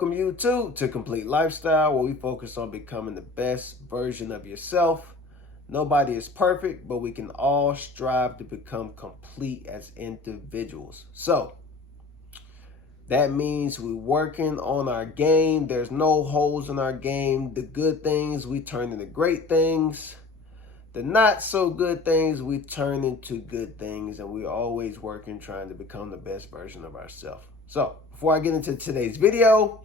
welcome you to Complete Lifestyle, where we focus on becoming the best version of yourself. Nobody is perfect, but we can all strive to become complete as individuals. So that means we're working on our game. There's no holes in our game. The good things we turn into great things. The not so good things we turn into good things, and we're always working trying to become the best version of ourselves. So before I get into today's video,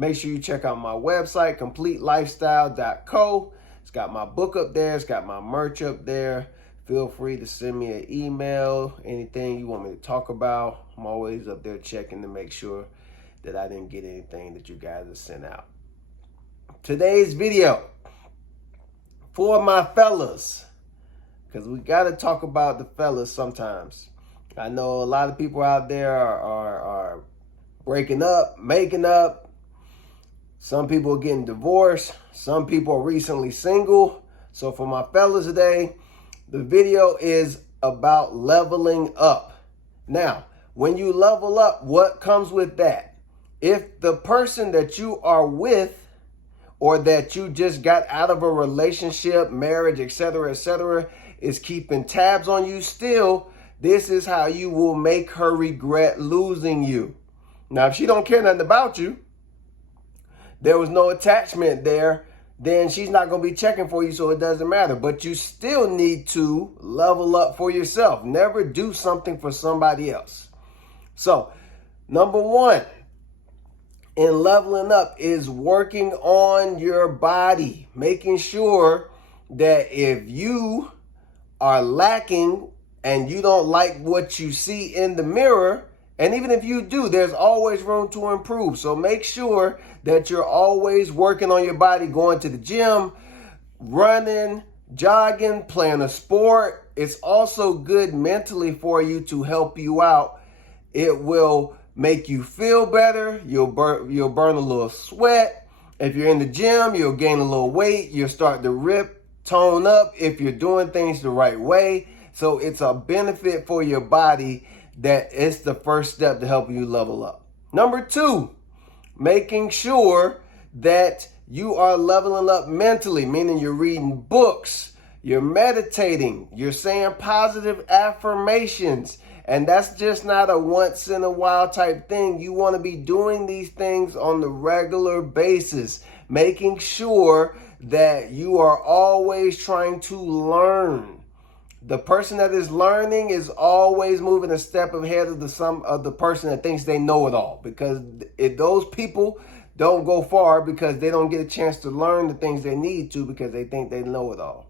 make sure you check out my website, CompleteLifestyle.co. It's got my book up there. It's got my merch up there. Feel free to send me an email, anything you want me to talk about. I'm always up there checking to make sure that I didn't get anything that you guys have sent out. Today's video, for my fellas, because we got to talk about the fellas sometimes. I know a lot of people out there are breaking up, making up. Some people are getting divorced. Some people are recently single. So for my fellas today, the video is about leveling up. Now, when you level up, what comes with that? If the person that you are with or that you just got out of a relationship, marriage, etc., is keeping tabs on you still, this is how you will make her regret losing you. Now, if she don't care nothing about you, there was no attachment there, then she's not going to be checking for you, so it doesn't matter. But you still need to level up for yourself. Never do something for somebody else. So, number one in leveling up is working on your body, making sure that if you are lacking and you don't like what you see in the mirror, and even if you do, there's always room to improve. So make sure that you're always working on your body, going to the gym, running, jogging, playing a sport. It's also good mentally for you to help you out. It will make you feel better. You'll burn a little sweat. If you're in the gym, you'll gain a little weight. You'll start to rip, tone up if you're doing things the right way. So it's a benefit for your body that it's the first step to help you level up. Number two, making sure that you are leveling up mentally, meaning you're reading books, you're meditating, you're saying positive affirmations. And that's just not a once in a while type thing. You want to be doing these things on the regular basis, making sure that you are always trying to learn. The person that is learning is always moving a step ahead of the person that thinks they know it all, because if those people don't go far because they don't get a chance to learn the things they need to because they think they know it all.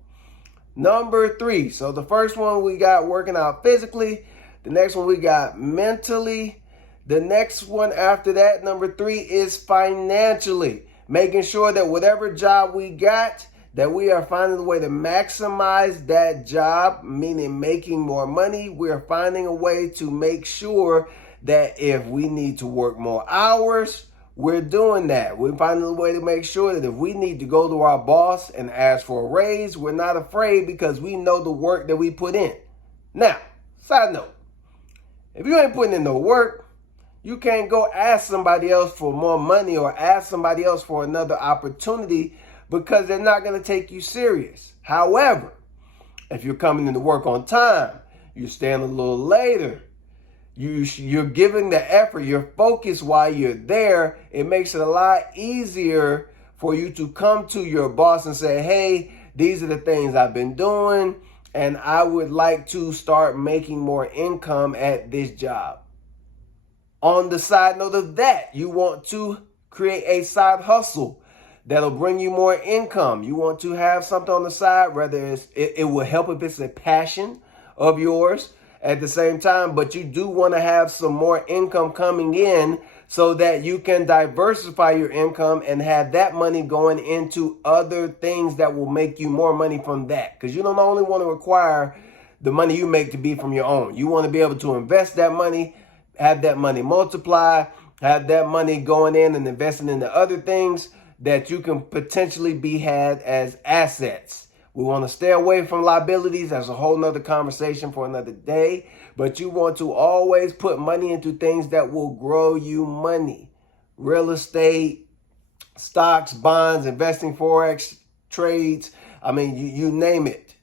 Number three. So the first one we got working out physically. The next one we got mentally. The next one after that, number three, is financially. Making sure that whatever job we got, that we are finding a way to maximize that job, meaning making more money. We are finding a way to make sure that if we need to work more hours, we're doing that. We're finding a way to make sure that if we need to go to our boss and ask for a raise, we're not afraid because we know the work that we put in. Now, side note, if you ain't putting in no work, you can't go ask somebody else for more money or ask somebody else for another opportunity, because they're not going to take you serious. However, if you're coming into work on time, you're staying a little later, you're giving the effort, you're focused while you're there, it makes it a lot easier for you to come to your boss and say, hey, these are the things I've been doing, and I would like to start making more income at this job. On the side note of that, you want to create a side hustle that'll bring you more income. You want to have something on the side, whether it will help if it's a passion of yours at the same time, but you do want to have some more income coming in so that you can diversify your income and have that money going into other things that will make you more money from that. Because you don't only want to require the money you make to be from your own. You want to be able to invest that money, have that money multiply, have that money going in and investing into other things that you can potentially be had as assets. We want to stay away from liabilities. That's a whole nother conversation for another day. But you want to always put money into things that will grow you money. real estate, stocks, bonds, investing, forex, trades. I mean, you name it.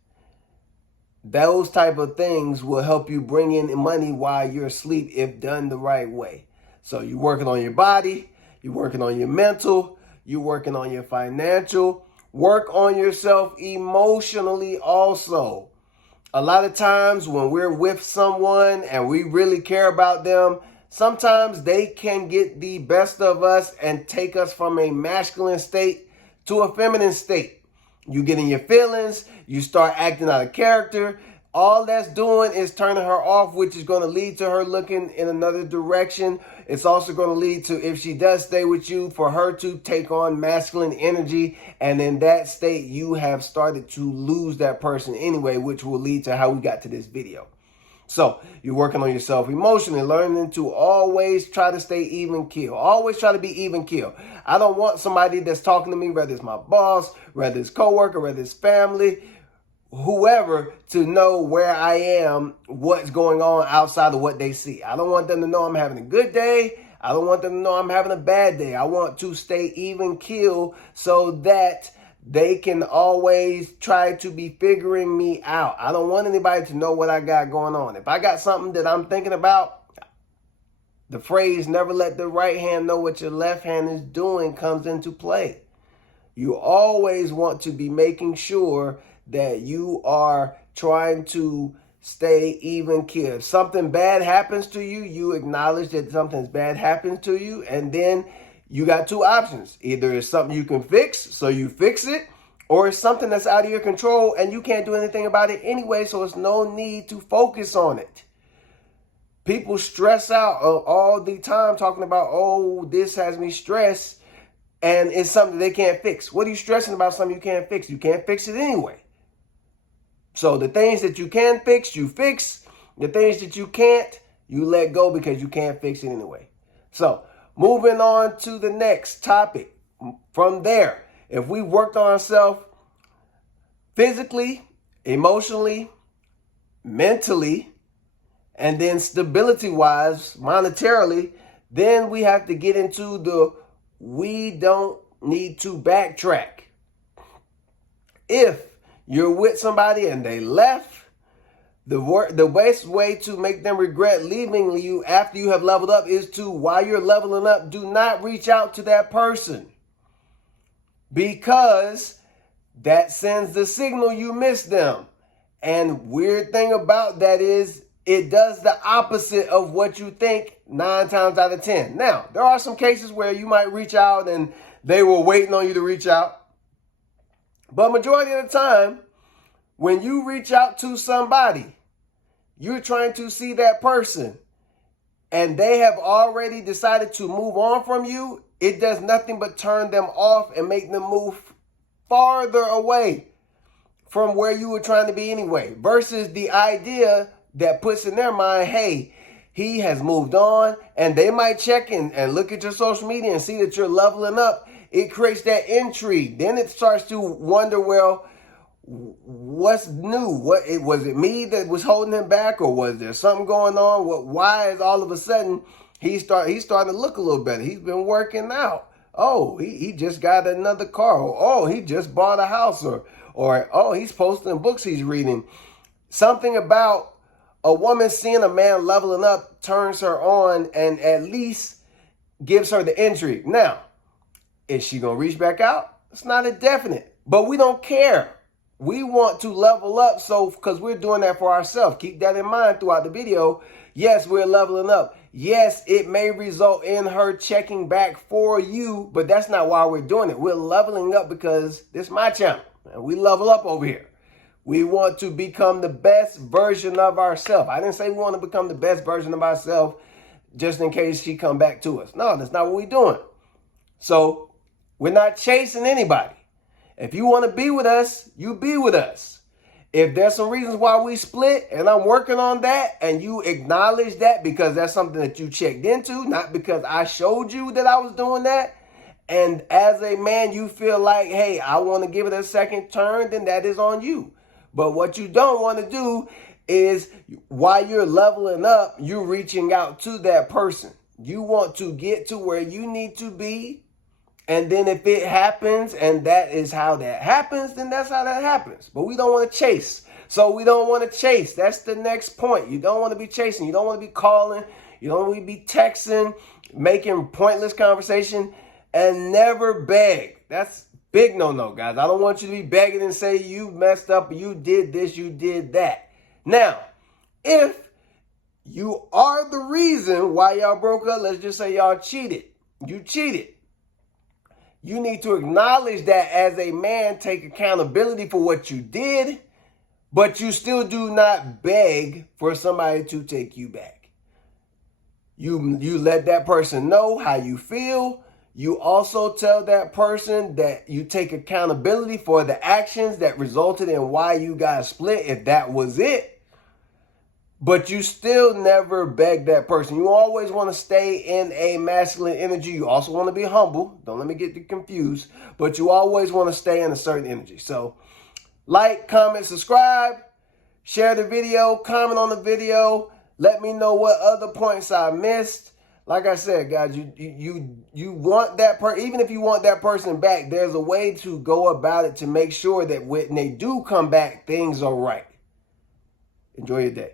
Those type of things will help you bring in money while you're asleep if done the right way. So you're working on your body, you're working on your mental, you're working on your financial. Work on yourself emotionally also. A lot of times when we're with someone and we really care about them, sometimes they can get the best of us and take us from a masculine state to a feminine state. You get in your feelings, you start acting out of character. All that's doing is turning her off, which is going to lead to her looking in another direction. It's also going to lead to, if she does stay with you, for her to take on masculine energy. And in that state, you have started to lose that person anyway, which will lead to how we got to this video. So you're working on yourself emotionally, learning to always try to stay even keel. Always try to be even keel. I don't want somebody that's talking to me, whether it's my boss, whether it's coworker, whether it's family, whoever, to know where I am, what's going on outside of what they see. I don't want them to know I'm having a good day. I don't want them to know I'm having a bad day. I want to stay even keel so that they can always try to be figuring me out. I don't want anybody to know what I got going on. If I got something that I'm thinking about, the phrase never let the right hand know what your left hand is doing comes into play. You always want to be making sure that you are trying to stay even keel. If something bad happens to you, you acknowledge that something's bad happens to you, and then you got two options. Either it's something you can fix, so you fix it, or it's something that's out of your control and you can't do anything about it anyway, so it's no need to focus on it. People stress out all the time talking about, oh, this has me stressed, and it's something they can't fix. What are you stressing about something you can't fix? You can't fix it anyway. So the things that you can fix, you fix. The things that you can't, you let go because you can't fix it anyway. So moving on to the next topic. From there, if we worked on ourselves physically, emotionally, mentally, and then stability-wise, monetarily, then we have to get into the we don't need to backtrack. If you're with somebody and they left, the best way to make them regret leaving you after you have leveled up is to, while you're leveling up, do not reach out to that person. Because that sends the signal you miss them. And weird thing about that is it does the opposite of what you think 9 times out of 10. Now, there are some cases where you might reach out and they were waiting on you to reach out. But majority of the time, when you reach out to somebody, you're trying to see that person and they have already decided to move on from you. It does nothing but turn them off and make them move farther away from where you were trying to be anyway. Versus the idea that puts in their mind, hey, he has moved on, and they might check in and look at your social media and see that you're leveling up. It creates that intrigue. Then it starts to wonder, well, what's new? Was it me that was holding him back, or was there something going on? Why is all of a sudden he's starting to look a little better? He's been working out. Oh, he just got another car. Or, oh, he just bought a house. Or oh, he's posting books he's reading. Something about a woman seeing a man leveling up turns her on and at least gives her the intrigue. Now, is she going to reach back out? It's not a definite, but we don't care. We want to level up, so because we're doing that for ourselves. Keep that in mind throughout the video. Yes, we're leveling up. Yes, it may result in her checking back for you, but that's not why we're doing it. We're leveling up because this is my channel, and we level up over here. We want to become the best version of ourselves. I didn't say we want to become the best version of ourselves just in case she come back to us. No, that's not what we're doing. So we're not chasing anybody. If you want to be with us, you be with us. If there's some reasons why we split and I'm working on that and you acknowledge that because that's something that you checked into, not because I showed you that I was doing that, and as a man you feel like, hey, I want to give it a second turn, then that is on you. But what you don't want to do is, while you're leveling up, you're reaching out to that person. You want to get to where you need to be. And then if it happens and that is how that happens, then that's how that happens. But we don't want to chase. So we don't want to chase. That's the next point. You don't want to be chasing. You don't want to be calling. You don't want to be texting, making pointless conversation, and never beg. That's big no-no, guys. I don't want you to be begging and say you messed up, you did this, you did that. Now, if you are the reason why y'all broke up, let's just say y'all cheated. You cheated. You need to acknowledge that as a man, take accountability for what you did, but you still do not beg for somebody to take you back. You let that person know how you feel. You also tell that person that you take accountability for the actions that resulted in why you got split, if that was it. But you still never beg that person. You always want to stay in a masculine energy. You also want to be humble. Don't let me get you confused. But you always want to stay in a certain energy. So like, comment, subscribe, share the video, comment on the video. Let me know what other points I missed. Like I said, guys, you want that person, even if you want that person back, there's a way to go about it to make sure that when they do come back, things are right. Enjoy your day.